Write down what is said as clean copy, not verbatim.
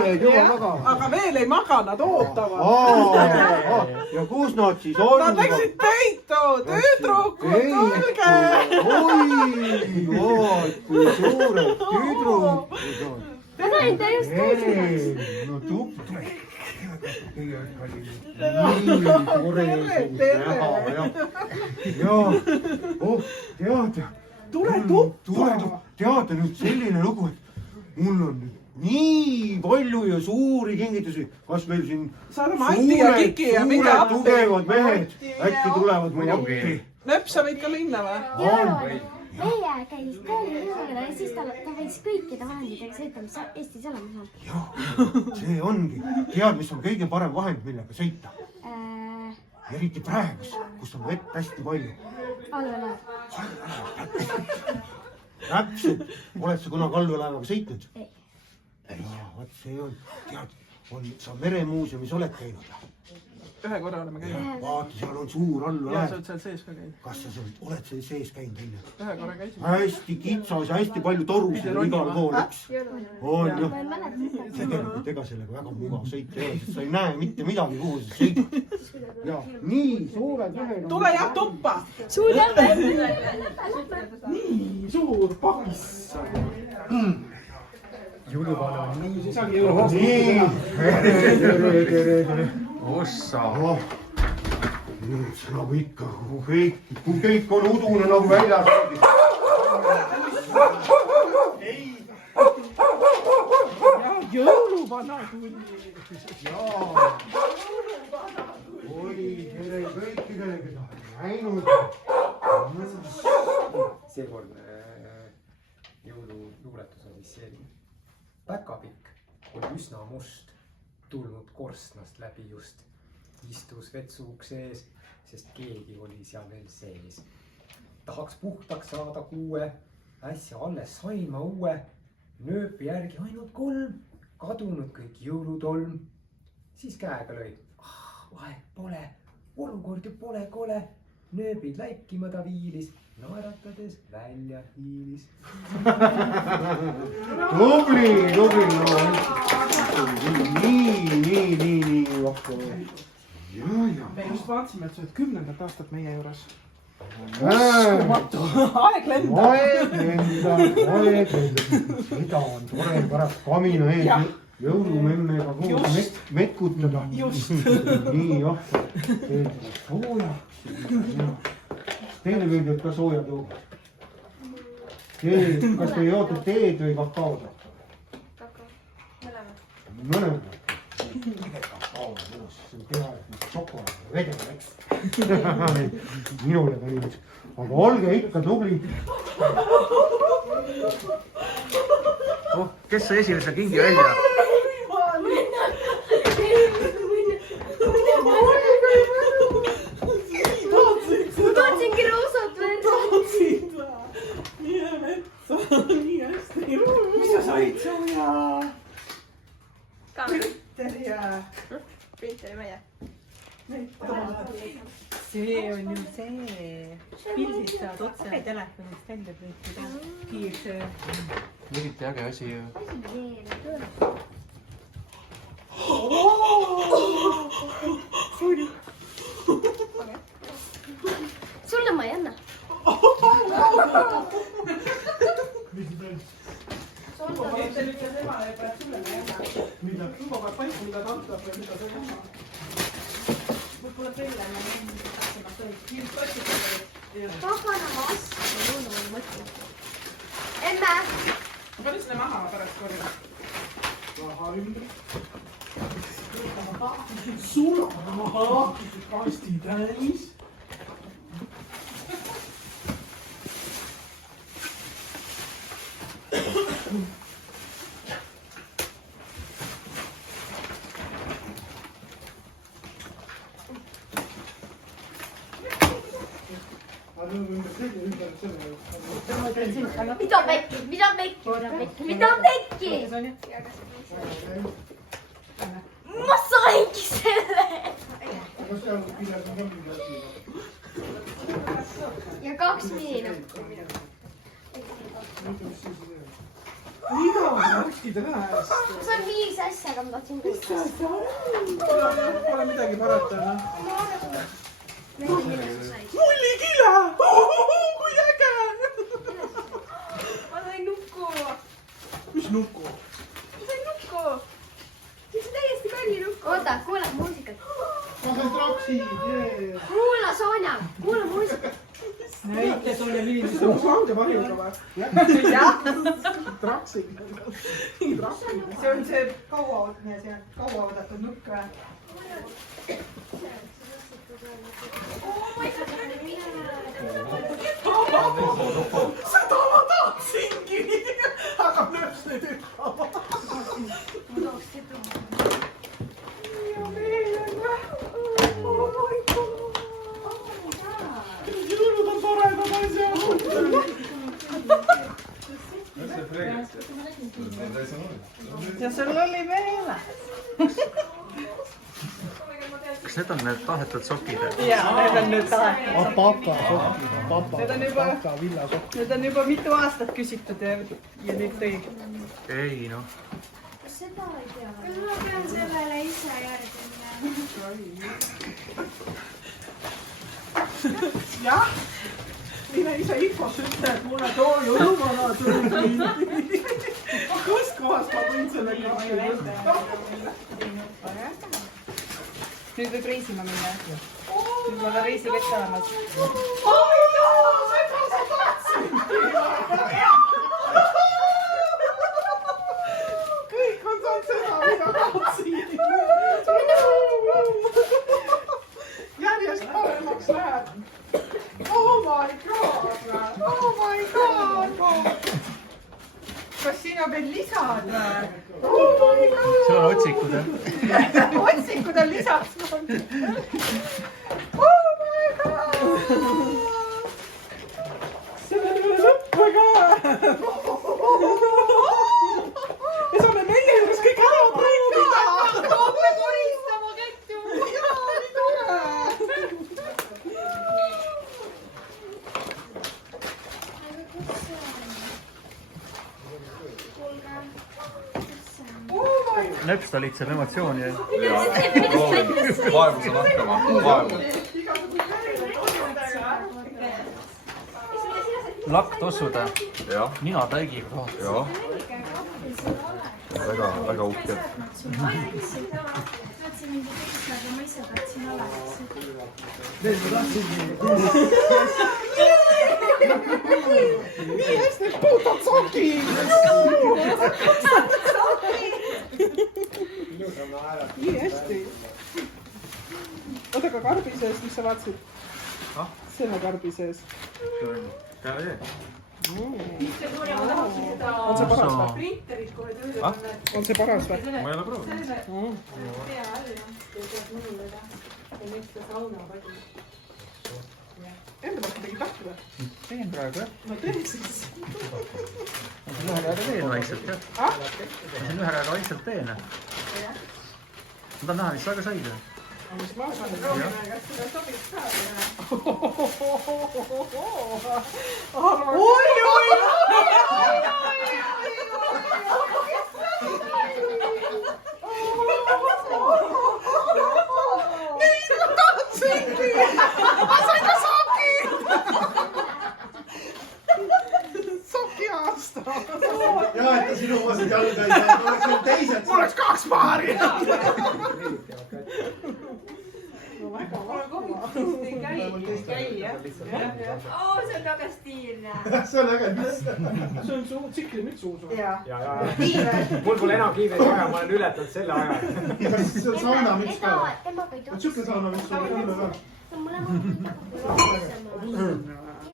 lapsed juba taga. Aga veel ei maga, nad ootavad. Ja kus nad siis on? Nad läksid peitu, tüdrukud, tulge! Oi, kui suured tüdrukud. Ma näin ta just tõusimas. No tuptu. Tule tuppa! Teate nüüd selline lugu, et mul on nüüd nii palju ja suuri kingitusi. Kas meil siin suured tugevad mehed äkki tulevad mulle appi? Nöps, sa võid ka minna või? Meie käis koolilõõra ja siis ta võis kõikide vahenditega sõita, mis Eestis olema saab. Jah, see ongi. Tead, mis on kõige parem vahend, millega sõita? Eriti praegus, kus on vett hästi palju. Allvelaev. Täpselt. Oled sa kunagi allvelaevaga sõitnud? Ei. Vaat see on. Tead, sa meremuuseumis oled käinud? Ühe korra oleme käinud. Vaata, seal on suur allvelaev. Ja, sa oled seal sees ka käinud. Kas sa oled seal sees käinud? Ühe korra käisin. Hästi kitsas ja hästi palju torusid igal pool üks. On jah. Tegelikult ega sellega väga mugav sõita ei ole, sest sa ei näe mitte midagi, kuhu sa sõidad. Ja nii suured ühed. Tule jah tuppa! Suur jälle! Nii suur pakiss! Jõuluvana on nii. Nii, tere. Ossa. Nüüd see nagu ikka, kui kõik on udune nagu väljas. Jõuluvana tuli. Oi, tere kõikidele, keda näinud. Seekordne jõulujuuletus on siis selline. Päkapikk oli üsna must, tulnud korstnast läbi just. Istus vetsuukse ees, sest keegi oli seal veel sees. Tahaks puhtaks saada kuue, äsja alles sain ma uue. Nööpi järgi ainult 3, kadunud kõik jõulutolm. Siis käega lõi, vahet pole, olukord ju pole kole. Nööbid läikima ta viilis, naeratades välja hiilis. Tubli. Nii. Ja. Me just vaatasime, et sa oled 10. aastat meie juures. Aeg lendab. Seda on tore pärast kamina ees jõulumemmega koos mekutada. Just. Nii jah, sooja. Teile meeldivad ka soojad joogid? Kas te joote teed või kakaod? Mõlemad. Kakaod, see on peaaegu šokolaad, vedel läks. Minule ka niimoodi. Aga olge ikka tubli. Kes sai esimese kingi välja? Tahtsingi roosat veel. Mine metsa, nii hästi. Mis sa said sooja? Printer ja... Printeri meie. See on ju see. Pildid saad otse telefonist välja printida. Kiirtöö. Eriti äge asi ju. Sulle ma ei anna. Võib-olla teile ma tahtsin Paganama asja. Emme! Ma panin sinna maha pärast korjama. Raha ümber. Sulama kasti täis. Mida pekki? Mida pekki? Ma saingi selle! Ja 2 miinukku. Mida hästi rääkida ka hästi. see on 5 asja, aga ma tahtsin kuulda. Pole midagi parata. Milles sa said? Mullikile! Kui äge! ma sain nukku. Mis nukku? Ma sain nukku. See on täiesti kalli nukku. Oota, kuula muusikat. Ma sain traksi. Kuula, Sonja, kuula muusikat. näita sulle viimist. See on laude varjuga või? jah, Traksi. see on see kauaoodatud nukk või? Seda ma tahtsingi! Aga lööks nüüd ühtla. Jõulud on toredad asjad. ja sul oli veel. kas need on need tahetud sokid? jaa, need on nüüd tahetud. Papa sokid, papa. Need on juba mitu aastat küsitud ja nüüd tõi. ei noh. Kas seda ei tea? Kas ma pean sellele ise järgima? Jah, mine ise infosse ütle, et mulle too jõuluvana tuli. Kus kohas ma võin selle klaasi? nüüd võib reisima minna. nüüd ma pean reisikett olema. Kõik on saanud seda, mida tahtsin. Järjest paremaks läheb. Oh my god! Oh my god! kas siin on veel lisad või? Oh my god! seal on otsikud jah? otsikud on lisaks. Oh my god! Sellel ei ole lõppu ka! Me saame meie juures kõik ära proovida! hakkame koristama kättu. Jaa, nii tore! Nöps talitseb emotsiooni. Vaevu saan hakkama, vaevu. Lakk-tossud, Jah, nina täigib. jah. Väga uhked. Tahtsin mingi teist, aga ma ise tahtsin alati. Nii hästi puhtad sokid! Nii hästi. Oota, aga karbi sees, mis sa vaatasid? Selle karbi sees. On see paras või? printerid kohe Ah? On see paras või? ma ei ole proovinud. Enda pealt midagi tahta või? teen praegu jah. No tee siis. ma siin ühe käega teen vaikselt jah. Ma siin ühe käega vaikselt teen. ma tahan näha, mis sa ka said. Mis ma saan? Jaa, et ta sinu omasid jalga ei saa, oleks veel teised. Mul oleks 2 paari. See on väga stiilne. See on äge. See on su tsiklimüts uus või? mul pole enam kiivreid vaja, ma olen ületanud selle aja. See on saunamüts ka. Temaga ei Siuke saunamüts on küll ka. See on mõlemad.